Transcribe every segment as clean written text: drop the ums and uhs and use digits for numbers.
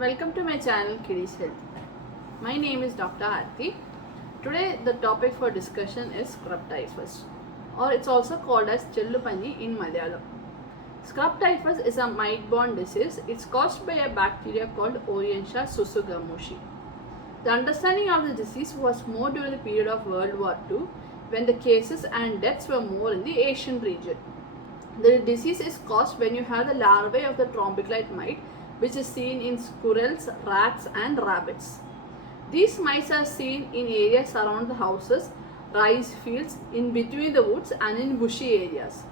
Welcome to my channel Kiddies Health. My name is Dr. Aarti. Today the topic for discussion is Scrub Typhus, or it's also called as Chellu Pani in Malayalam. Scrub Typhus is a mite-borne disease. It's caused by a bacteria called Orientia susugamushi. The understanding of the disease was more during the period of World War II, when the cases and deaths were more in the Asian region. The disease is caused when you have the larvae of the trombocyclide mite, which is seen in squirrels, rats and rabbits. These mites are seen in areas around the houses, rice fields, in between the woods and in bushy areas.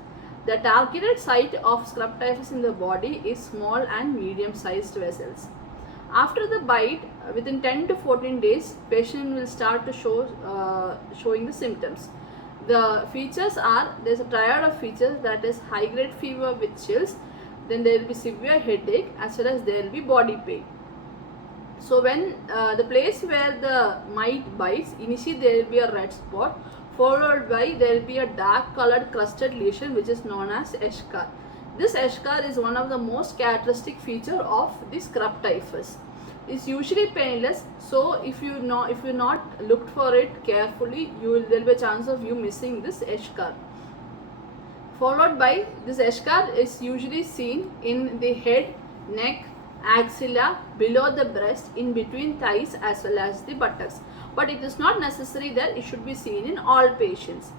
The targeted site of Scrub Typhus in the body is small and medium-sized vessels. After the bite, within 10 to 14 days, patient will start to showing the symptoms. The features are, there's a triad of features, that is high-grade fever with chills, then there will be severe headache, as well as there will be body pain. So when the place where the mite bites, initially there will be a red spot, followed by there will be a dark colored crusted lesion which is known as eschar. This eschar is one of the most characteristic feature of the Scrub Typhus. It's usually painless, so if you not looked for it carefully, there will be a chance of you missing this eschar. Followed by, this eschar is usually seen in the head, neck, axilla, below the breast, in between thighs as well as the buttocks. But it is not necessary that it should be seen in all patients.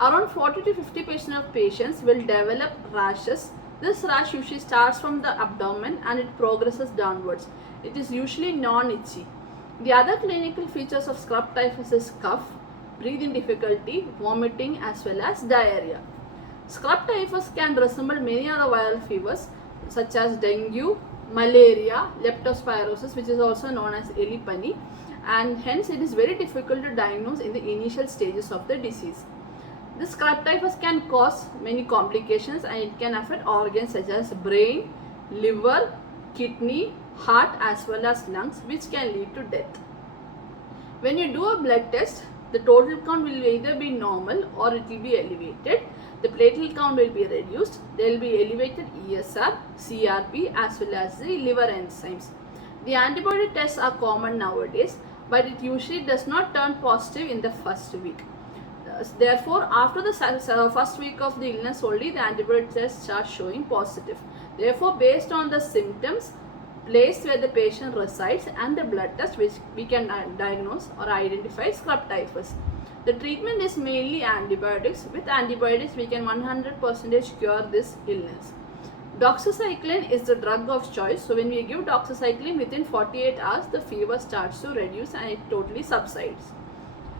Around 40 to 50% of patients will develop rashes. This rash usually starts from the abdomen and it progresses downwards. It is usually non-itchy. The other clinical features of Scrub Typhus is cough, breathing difficulty, vomiting as well as diarrhea. Scrub Typhus can resemble many other viral fevers such as dengue, malaria, leptospirosis, which is also known as Chellu Pani, and hence it is very difficult to diagnose in the initial stages of the disease. This Scrub Typhus can cause many complications and it can affect organs such as brain, liver, kidney, heart as well as lungs, which can lead to death. When you do a blood test, the total count will either be normal or it will be elevated. The platelet count will be reduced. There will be elevated ESR, CRP as well as the liver enzymes. The antibody tests are common nowadays, but it usually does not turn positive in the first week. Therefore, after the first week of the illness only, the antibody tests are showing positive. Therefore, based on the symptoms, place where the patient resides and the blood test, which we can diagnose or identify Scrub Typhus. The treatment is mainly antibiotics. With antibiotics, we can 100% cure this illness. Doxycycline is the drug of choice. So when we give doxycycline, within 48 hours, the fever starts to reduce and it totally subsides.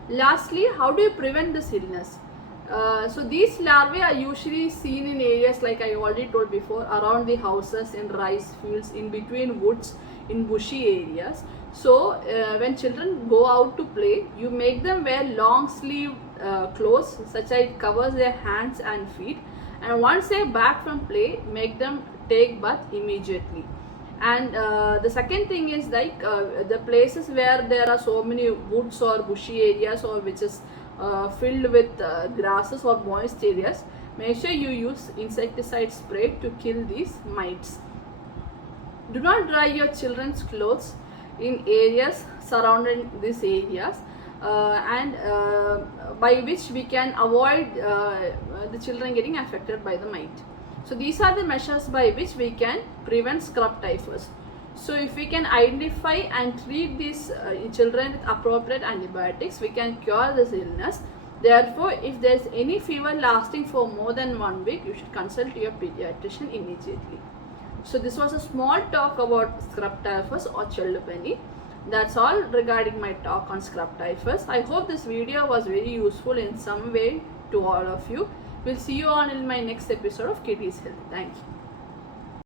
Lastly, how do you prevent this illness? So these larvae are usually seen in areas like I already told before, around the houses, in rice fields, in between woods, in bushy areas. So when children go out to play, you make them wear long sleeve clothes such that it covers their hands and feet, and once they are back from play, make them take bath immediately. And the second thing is like the places where there are so many woods or bushy areas, or which is filled with grasses or moist areas, make sure you use insecticide spray to kill these mites. Do not dry your children's clothes in areas surrounding these areas, by which we can avoid the children getting affected by the mite. So these are the measures by which we can prevent Scrub Typhus. So if we can identify and treat these children with appropriate antibiotics, we can cure this illness. Therefore, if there is any fever lasting for more than 1 week, you should consult your pediatrician immediately. So this was a small talk about Scrub Typhus or Chellu Pani. That's all regarding my talk on Scrub Typhus. I hope this video was very useful in some way to all of you. We'll see you all in my next episode of Kiddies Health. Thank you.